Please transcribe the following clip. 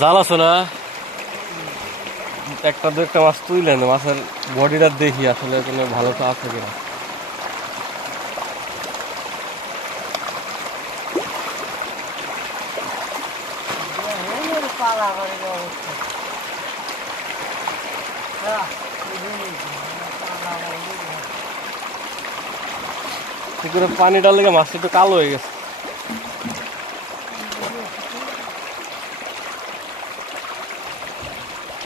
জাল আছে না? একটা দু একটা মাছ তুইলেন, মাছের বডিটা দেখি আসলে এখানে ভালো তো আছে কিনা। পালা করে অবস্থা পানিটা লেগে মাছটা একটু কালো হয়ে গেছে।